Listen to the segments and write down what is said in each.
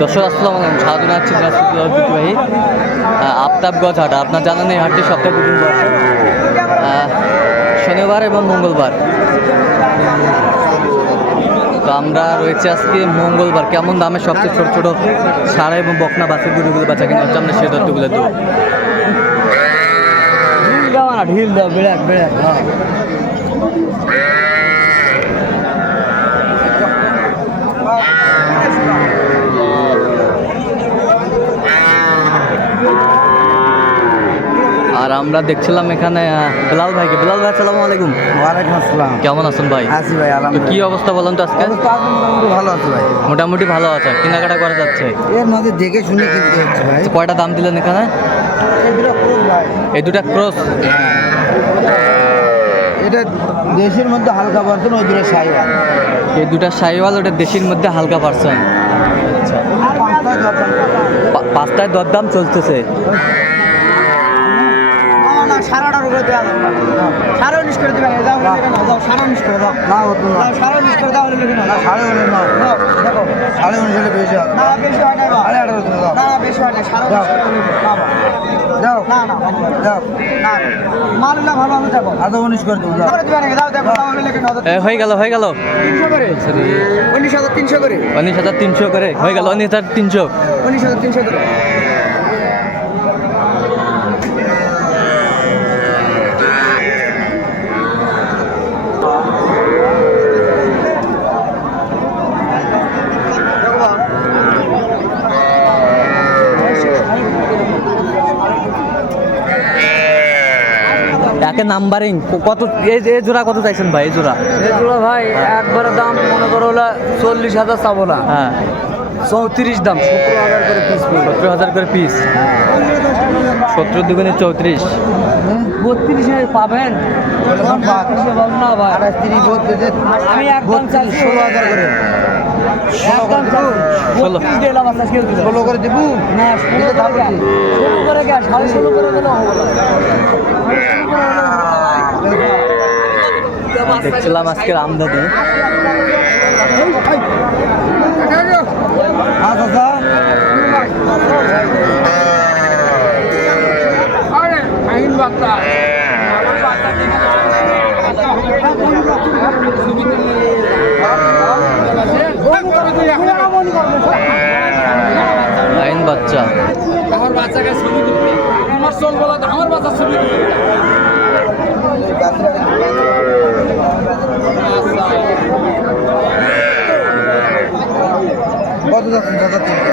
দর্শক আসসালাম আলাইকুম। স্বাগত আছি ঐতিহ্যবাহী আফতাবগঞ্জ হাট। আপনার জানেন এই হাটটি সপ্তাহে দুদিন বসে শনিবার এবং মঙ্গলবার। তো আমরা রয়েছে আজকে মঙ্গলবার। কেমন দামে সবচেয়ে ছোট ছোট সারা এবং বকনা বাসের গরুগুলো বাচ্চা কিনা হচ্ছে? আমরা সেই তথ্যগুলো দেবো। ঢিল দাও বিরাট বিরাট আমরা দেখছিলাম এখানে বেলাল ভাইকে। বেলাল ভাই আসসালামু আলাইকুম। ওয়ালাইকুম আসসালাম। কেমন আছেন ভাই? আছি ভাই তো কি অবস্থা বলেন তো আজকে? মোটামুটি ভালো আছে ভাই। মোটামুটি ভালো আছে। কেনাকাটা করা যাচ্ছে? এর মধ্যে দেখে শুনে কিনতে হচ্ছে ভাই। আচ্ছা, কয়টা দাম দিলেন এখানে? এগুলো ক্রোস ভাই। এই দুটা ক্রস? এটা দেশের মধ্যে হালকা পার্সেন্ট ওই দুটো সাইওয়াল এই দুটা সাইওয়াল ওটা দেশের মধ্যে হালকা পার্সন আচ্ছা। পাঁচটায় দরদাম চলতেছে। না সারাটার উপরে দেওয়া যাবে সাড়ে উনিশ করে দেবেন যাও যাও। সাড়ে উনিশ করে দাও। না সাড়ে উনিশ করে দাও হলে না সাড়ে উনিশ না দেখো। সাড়ে উনিশ হলে বেশি হবে। না বেশি হয় না সাড়ে আঠারো করে দাও না বেশি হয় না সাড়ে উনিশ যাও। না না যাও। না মালগুলা ভালো হবে দেখো। আধা উনিশ করে দেবো যাও। দেখো হয়ে গেল হয়ে গেল। উনিশ হাজার তিনশো করে। উনিশ হাজার তিনশো করে। হয়ে গেল উনিশ হাজার তিনশো। উনিশ হাজার তিনশো করে। একে নাম্বারিং কত এই এই জোড়া কত চাইছেন ভাই এই জোড়া? এগুলো ভাই একবারে দাম মনে করো হলো চল্লিশ হাজার চাবো না। হ্যাঁ। চৌত্রিশ দাম সতেরো হাজার করে পিস সত্তর হাজার করে পিস সত্তর দুগুণে চৌত্রিশ। বত্রিশে পাবেন? আমি একদম ষোলো হাজার করে। একদম ষোলো। ষোলো করে দেবো? না ষোলো করে গে সাড়ে ষোলো করে গেলে হবে। দেখছিলাম আজকের আমদানি। আচ্ছা আচ্ছা। লাইন বাচ্চা। আমার বাচ্চাকে ছবি তুলবে আমার চল বলা আমার বাচ্চা ছবি তুলবে কত দাদা তিনটে?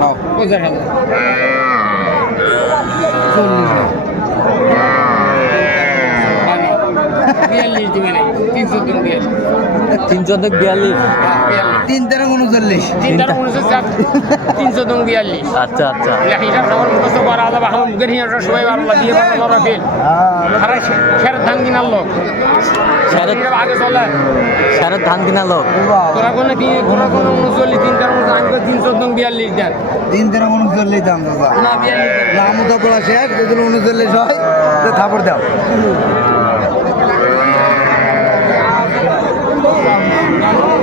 হ্যাঁ হাজার চল্লিশ বিয়াল্লিশ দিবে নাই। তিনশো দিন বিয়াল্লিশ। তিনশো থেকে বিয়াল্লিশ। তিন তেরো উনচল্লিশ। তিনটার উনিশশো চার তিনশো দিন বিয়াল্লিশ। আচ্ছা আচ্ছা। হিসাব আমার মুখস্থ করা আলাদা আমার মুখের হিসাবটা সবাই আল্লাহ দিয়ে পারল লড়া আর খের ধান কিনার লোক। আগে চলে। স্যারের ধান কিনা লোক। তোরা কোনো তিন তোরা কোনো উনচল্লিশ তিনটার মধ্যে আমি তিনশো দিন বিয়াল্লিশ দেন। তিন তেরো উনচল্লিশ দাম দাদা না বিয়াল্লিশ দেন। নাম তো বলা শেষ যদি উনচল্লিশ হয় তো থাপড় দাও।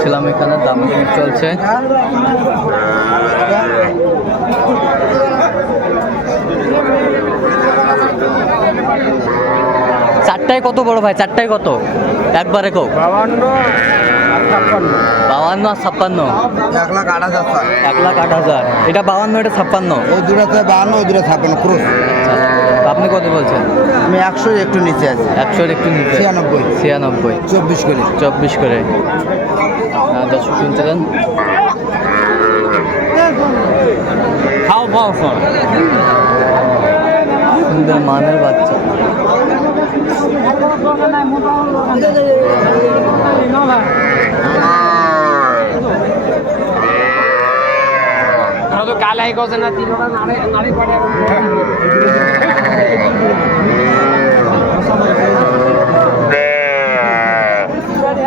ছিলাম এখানে দাম চলছে। চারটায় কত বড় ভাই? চারটায় কত? একবারে কো বাবান্ন বাউান্ন আর ছাপ্পান্ন? এক লাখ আট হাজার এক লাখ আট হাজার। এটা বাউান্ন এটা ছাপ্পান্ন? ওই দূরাতে বাহান্ন ওই দূরে ছাপান্ন ক্রোশ আচ্ছা আপনি কত বলছেন? আমি একশো একটু নিচে আছি। একশোর একটু নিচে? ছিয়ানব্বই। ছিয়ানব্বই। চব্বিশ করে। চব্বিশ করে। হ্যাঁ, দর্শক শুনছিলেন খাও খাও খাও। সুন্দর মানের বাচ্চা। তো কালাই গজে না তিনটা নাড়ে নাড়ি পাড়ে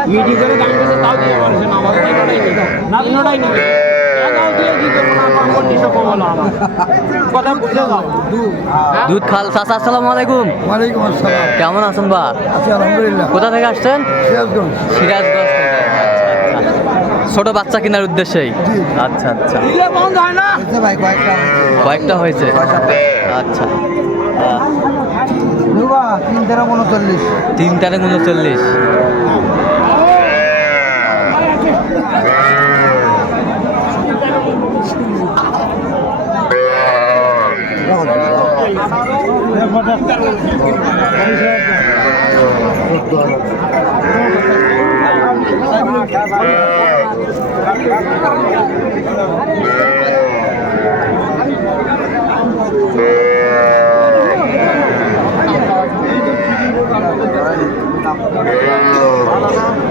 মিটি করে দাম দিছে তাও দিয়ে পারছে না আমার নেই না হ্যাঁ? দুধ খাল চাচা আসসালামু আলাইকুম। ওয়ালাইকুম আসসালাম। কেমন আছেন বা? আছি আলহামদুলিল্লাহ। কোথা থেকে আসছেন? সিরাজগঞ্জ। সিরাজগঞ্জ আচ্ছা, আচ্ছা। ছোট বাচ্চা কেনার উদ্দেশ্যেই? জি। আচ্ছা আচ্ছা। বন্ধ হয় না? ভাই কয়েকটা। হয়েছে? আচ্ছা। তিন তেরো উনচল্লিশ। তিন তারিখ উনচল্লিশ।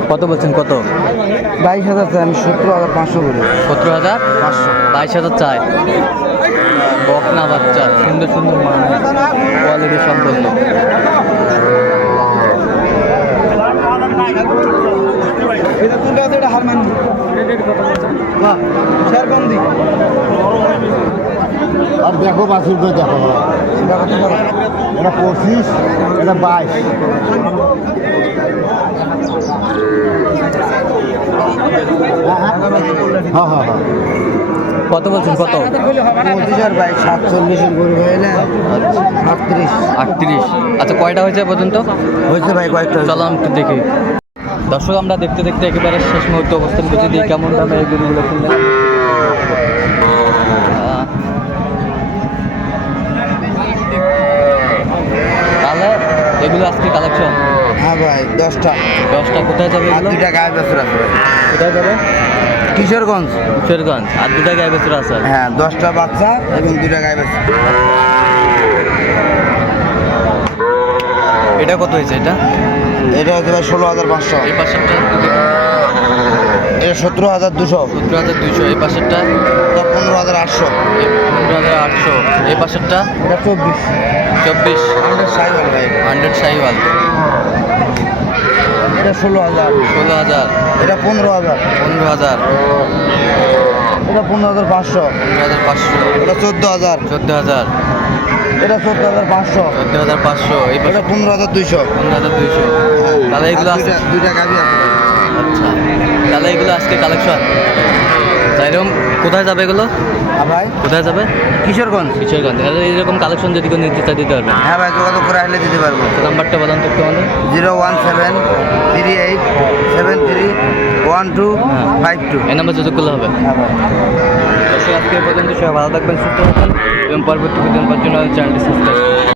কত বলছেন? কত? বাইশ হাজার চাই আমি সত্তর হাজার পাঁচশো বলি সতেরো হাজার? পাঁচশো। বাইশ হাজার চাই। বকনা বাচ্চা সুন্দর সুন্দর কোয়ালিটি সম্পন্ন। এটা কোনটা আছে এটা হার মানি কম দি আর দেখো বাছুর করে দেখো। এটা পঁচিশ এটা বাইশ। হ্যাঁ হ্যাঁ হ্যাঁ। কত বলছেন কত? পঁচিশ আর বাইশ সাতচল্লিশের গরু হইলে আটত্রিশ। আটত্রিশ। আচ্ছা কয়টা হয়েছে পর্যন্ত? হয়েছে ভাই কয়েকটা। চলো আমি দেখি। দর্শক আমরা দেখতে দেখতে একেবারে শেষ মুহূর্তে অবস্থান করছি দিয়ে কেমন দামে এই গরুগুলো কিনলাম তাহলে এগুলো আজকে কালেকশন হ্যাঁ ভাই দশটা। দশটা কোথায় যাবে আর দুইটা গায়ে বেসর আছে ভাই। কোথায় যাবে? কিশোরগঞ্জ। কিশোরগঞ্জ। আর দুটা গায়ে বেসর আছে? হ্যাঁ দশটা বাচ্চা এবং দুটা গায়ে বেসর। এটা কত হয়েছে এটা? এটা হচ্ছে ভাই ষোলো হাজার পাঁচশো। এই পাশেরটা এটা সতেরো হাজার দুশো। সতেরো হাজার দুইশো এই পাশেরটা? এটা পনেরো হাজার আটশো। পনেরো হাজার আটশো এই পাশেরটা? এটা চব্বিশ। চব্বিশ। হান্ড্রেড সাইবার ভাই। হান্ড্রেড সাইওয়াল। এটা ষোলো হাজার। ষোলো হাজার। এটা পনেরো হাজার। পনেরো হাজার। এটা পনেরো হাজার পাঁচশো। পনেরো হাজার পাঁচশো। এটা চোদ্দ হাজার। চোদ্দ হাজার। এটা চোদ্দ হাজার পাঁচশো। চোদ্দ হাজার পাঁচশো এই এটা পনেরো হাজার দুইশো। পনেরো হাজার দুইশো। তাহলে এগুলো আছে দুইটা- গাভি আছে। আচ্ছা। তাহলে এগুলো আজকে কালেকশন তাই এরকম কোথায় যাবে এগুলো? হ্যাঁ ভাই। কোথায় যাবে? কিশোরগঞ্জ। কিশোরগঞ্জ। তাহলে এইরকম কালেকশন যদি কোনো নিতে চায় দিতে পারবে। হ্যাঁ ভাই যোগাযোগ করে আসলে দিতে পারব। তো নাম্বারটা বলেন তো একটু আমাদের। Zero one seven three eight seven three one two হ্যাঁ। Five two. এই নাম্বার যোগাযোগ করলে হবে। হ্যাঁ ভাই। আজকে পর্যন্ত সবাই ভালো থাকবেন সুস্থ থাকবেন এবং পরবর্তী পাওয়ার জন্য চ্যানেলটি সাবস্ক্রাইব করুন।